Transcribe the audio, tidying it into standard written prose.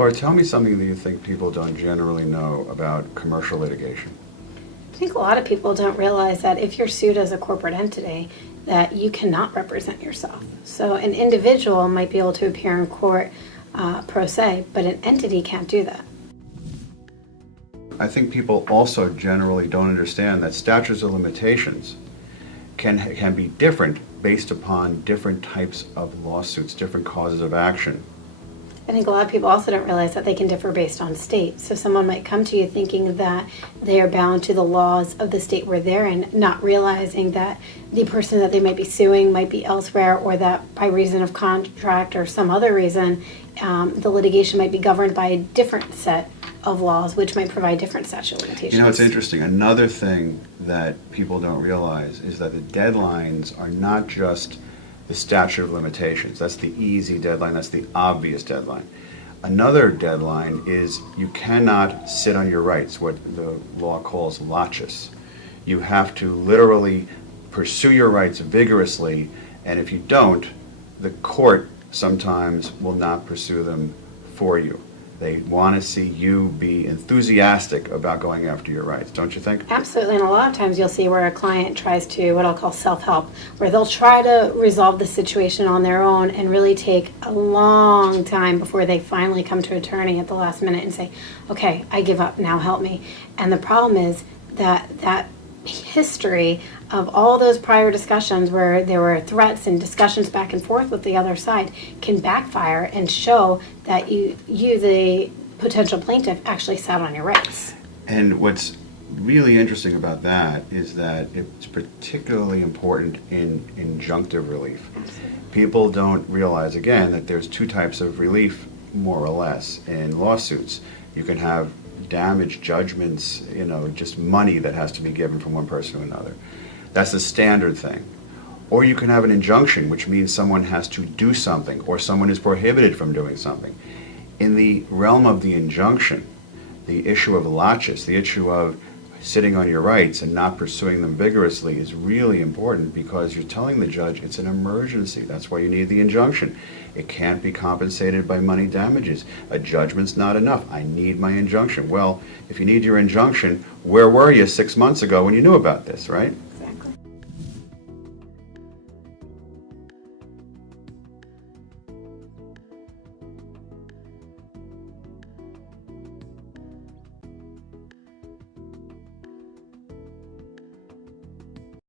Laura, tell me something that you think people don't generally know about commercial litigation. I think a lot of people don't realize that if you're sued as a corporate entity, that you cannot represent yourself. So an individual might be able to appear in court pro se, but an entity can't do that. I think people also generally don't understand that statutes of limitations can be different based upon different types of lawsuits, different causes of action. I think a lot of people also don't realize that they can differ based on state. So someone might come to you thinking that they are bound to the laws of the state where they're in, not realizing that the person that they might be suing might be elsewhere, or that by reason of contract or some other reason, the litigation might be governed by a different set of laws, which might provide different statute of limitations. You know, it's interesting. Another thing that people don't realize is that the deadlines are not just the statute of limitations. That's the easy deadline. That's the obvious deadline. Another deadline is you cannot sit on your rights, what the law calls laches. You have to literally pursue your rights vigorously, and if you don't, the court sometimes will not pursue them for you. They want to see you be enthusiastic about going after your rights, don't you think? Absolutely, and a lot of times you'll see where a client tries to, what I'll call self-help, where they'll try to resolve the situation on their own and really take a long time before they finally come to an attorney at the last minute and say, okay, I give up, now help me. And the problem is that history of all those prior discussions where there were threats and discussions back and forth with the other side can backfire and show that you the potential plaintiff, actually sat on your rights. And what's really interesting about that is that it's particularly important in injunctive relief. People don't realize, again, that there's two types of relief, more or less, in lawsuits. You can have damage judgments, just money that has to be given from one person to another. That's the standard thing. Or you can have an injunction, which means someone has to do something or someone is prohibited from doing something. In the realm of the injunction, the issue of laches, the issue of sitting on your rights and not pursuing them vigorously is really important, because you're telling the judge it's an emergency. That's why you need the injunction. It can't be compensated by money damages. A judgment's not enough. I need my injunction. Well, if you need your injunction, where were you 6 months ago when you knew about this, right?